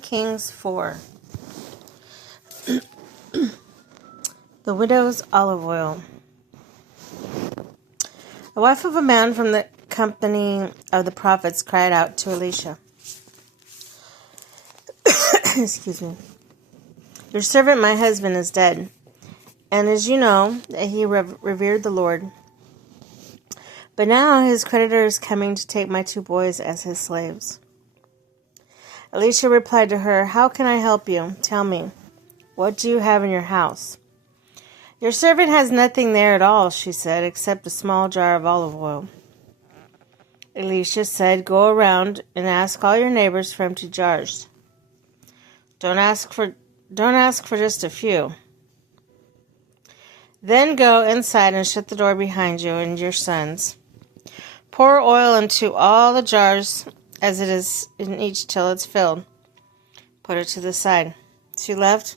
Kings 4. The widow's olive oil. The wife of a man from the company of the prophets cried out to Elisha. Excuse me. Your servant, my husband, is dead, and as you know, he revered the Lord. But now his creditor is coming to take my 2 boys as his slaves. Elisha replied to her, How can I help you? Tell me, what do you have in your house? Your servant has nothing there at all, she said, except a small jar of olive oil. Elisha said, Go around and ask all your neighbors for empty jars. Don't ask for just a few. Then go inside and shut the door behind you and your sons. Pour oil into all the jars as it is in each till it's filled. Put it to the side. She left.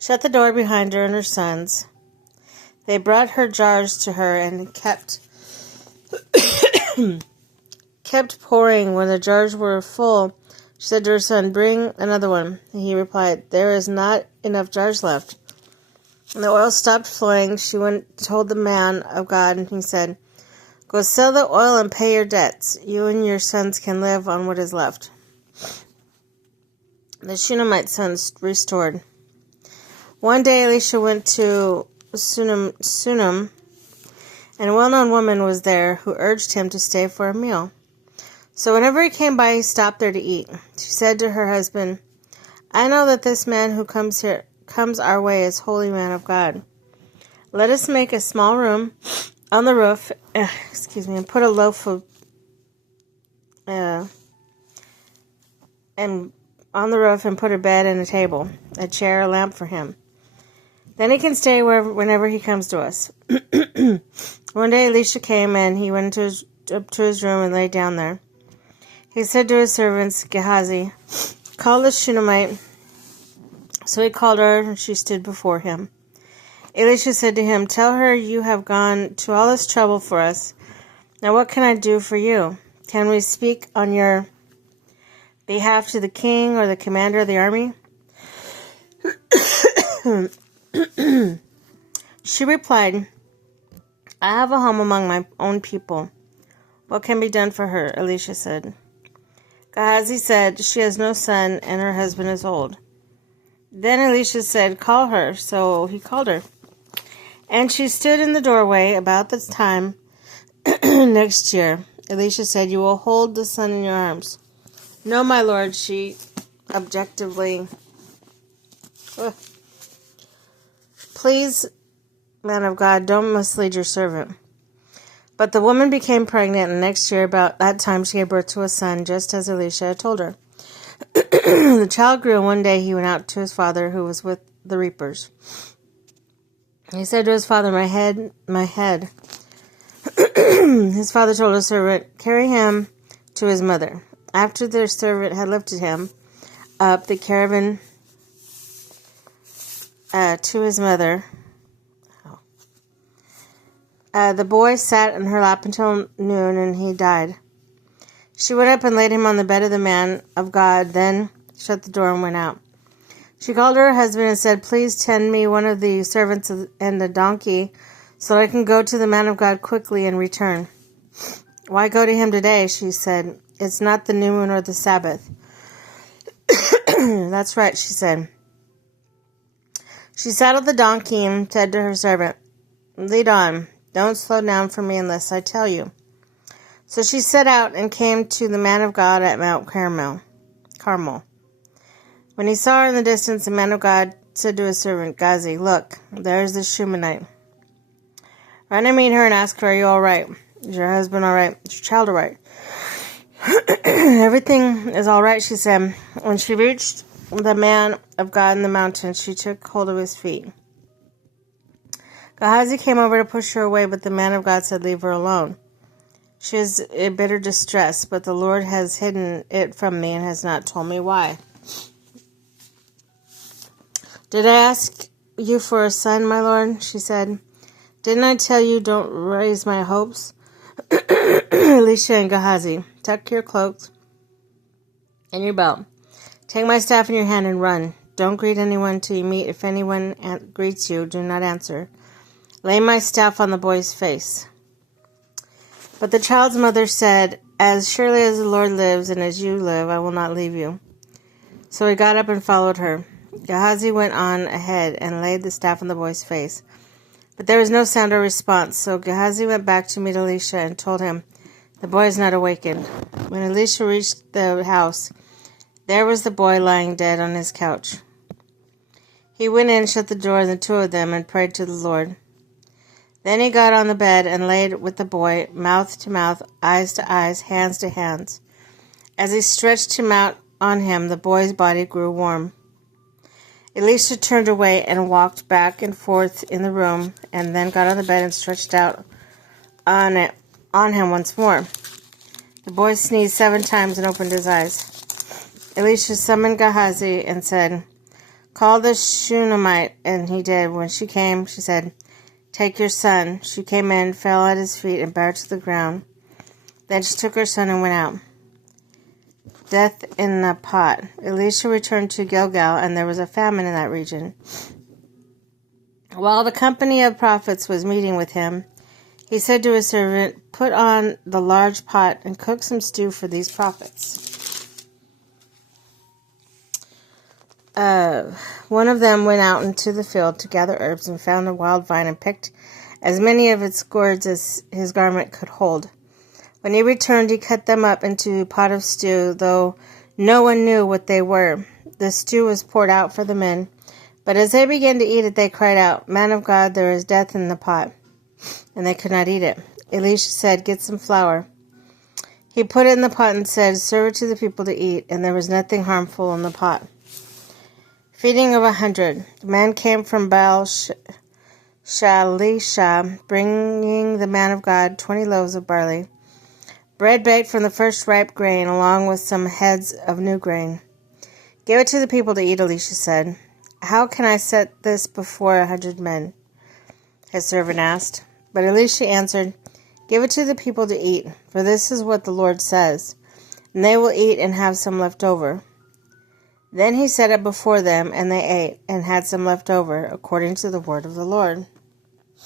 Shut the door behind her and her sons. They brought her jars to her and kept pouring. When the jars were full, she said to her son, Bring another one. And he replied, There is not enough jars left. When the oil stopped flowing, she went and told the man of God, and he said, Go sell the oil and pay your debts. You and your sons can live on what is left. The Shunammite sons restored. One day Elisha went to Sunam, and a well-known woman was there who urged him to stay for a meal. So whenever he came by, he stopped there to eat. She said to her husband, I know that this man who comes our way is holy man of God. Let us make a small room on the roof, and put a loaf of, and on the roof and put a bed and a table, a chair, a lamp for him. Then he can stay whenever he comes to us. One day Elisha came and he went up to his room and lay down there. He said to his servants, Gehazi, call the Shunammite. So he called her and she stood before him. Elisha said to him, Tell her you have gone to all this trouble for us. Now what can I do for you? Can we speak on your behalf to the king or the commander of the army? She replied, I have a home among my own people. What can be done for her? Elisha said. Gehazi said, She has no son and her husband is old. Then Elisha said, Call her. So he called her. And she stood in the doorway about this time next year. Elisha said, You will hold the son in your arms. No, my lord, she objectively. Please, man of God, don't mislead your servant. But the woman became pregnant, and next year about that time she gave birth to a son, just as Elisha had told her. The child grew, and one day he went out to his father, who was with the reapers. He said to his father, My head, my head. His father told his servant, Carry him to his mother. After their servant had lifted him up the caravan to his mother, the boy sat in her lap until noon, and he died. She went up and laid him on the bed of the man of God, then shut the door and went out. She called her husband and said, Please tend me one of the servants and a donkey, so I can go to the man of God quickly and return. Why go to him today? She said. It's not the new moon or the Sabbath. That's right, she said. She saddled the donkey and said to her servant, Lead on. Don't slow down for me unless I tell you. So she set out and came to the man of God at Mount Carmel. When he saw her in the distance, the man of God said to his servant, Gehazi, look, there is the Shunammite. Run and meet her and ask her, Are you all right? Is your husband all right? Is your child all right? Everything is all right, she said. When she reached the man of God in the mountain, she took hold of his feet. Gehazi came over to push her away, but the man of God said, Leave her alone. She is in bitter distress, but the Lord has hidden it from me and has not told me why. Did I ask you for a son, my lord? She said. Didn't I tell you don't raise my hopes? Elisha and Gehazi, tuck your cloaks and your belt. Take my staff in your hand and run. Don't greet anyone till you meet. If anyone greets you, do not answer. Lay my staff on the boy's face." But the child's mother said, "As surely as the Lord lives and as you live, I will not leave you." So he got up and followed her. Gehazi went on ahead and laid the staff on the boy's face. But there was no sound or response, so Gehazi went back to meet Elisha and told him, "The boy is not awakened." When Elisha reached the house, there was the boy lying dead on his couch. He went in, shut the door, and the two of them, and prayed to the Lord. Then he got on the bed and laid with the boy, mouth to mouth, eyes to eyes, hands to hands. As he stretched him out on him, the boy's body grew warm. Elisha turned away and walked back and forth in the room, and then got on the bed and stretched out on him once more. The boy sneezed 7 times and opened his eyes. Elisha summoned Gehazi and said, "Call the Shunammite," and he did. When she came, she said, "Take your son." She came in, fell at his feet, and bowed to the ground. Then she took her son and went out. Death in a pot. Elisha returned to Gilgal, and there was a famine in that region. While the company of prophets was meeting with him, he said to his servant, "Put on the large pot and cook some stew for these prophets." One of them went out into the field to gather herbs and found a wild vine and picked as many of its gourds as his garment could hold. When he returned, he cut them up into a pot of stew, though no one knew what they were. The stew was poured out for the men, but as they began to eat it, they cried out, "Man of God, there is death in the pot," and they could not eat it. Elisha said, "Get some flour." He put it in the pot and said, "Serve it to the people to eat," and there was nothing harmful in the pot. Feeding of 100. The man came from Baal Shalisha, bringing the man of God 20 loaves of barley, bread baked from the first ripe grain, along with some heads of new grain. "Give it to the people to eat," Elisha said. "How can I set this before 100 men?" his servant asked. But Elisha answered, "Give it to the people to eat, for this is what the Lord says, and they will eat and have some left over." Then he set it before them, and they ate, and had some left over, according to the word of the Lord.